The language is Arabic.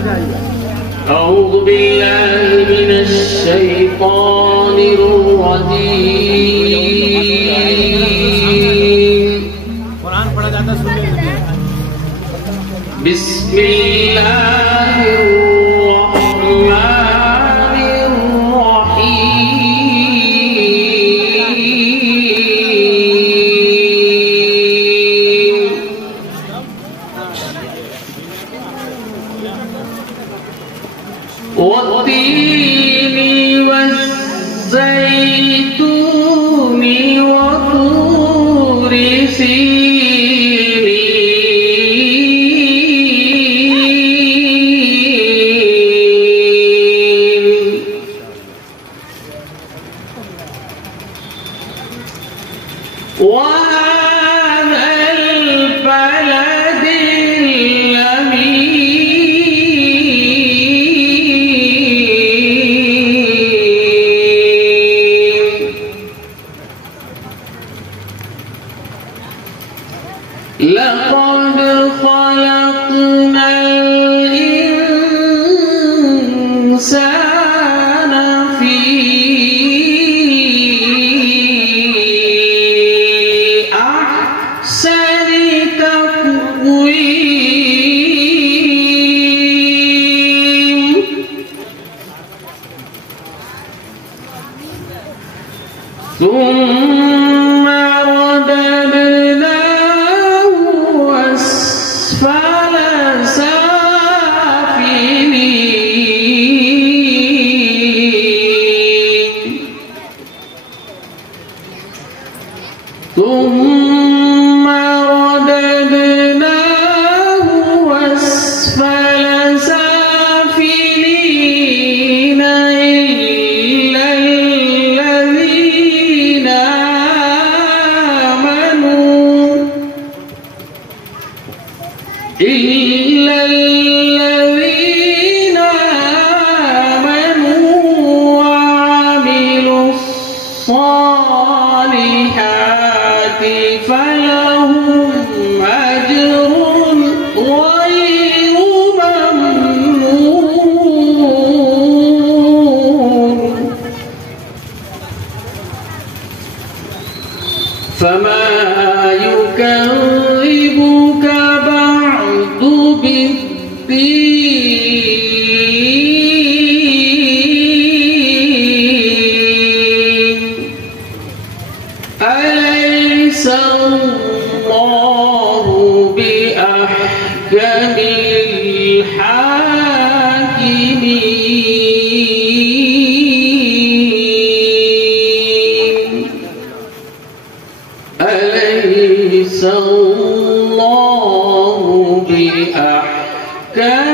أعوذ بالله من الشيطان الرجيم. بسم الله الرحمن الرحيم. والتين والزيتون وطور سينين وهذا البلد لقد خلقنا الإنسان في أحسن تقويم ثم رددناه أسفل سافلين ثم رددناه أسفل سافلين إلا الذين آمنوا وعملوا الصالحات فلهم أجر غير ممنون. فما يكذبك بعد بالدين أليس الله بأحكم الحاكمين أليس الله بأحكم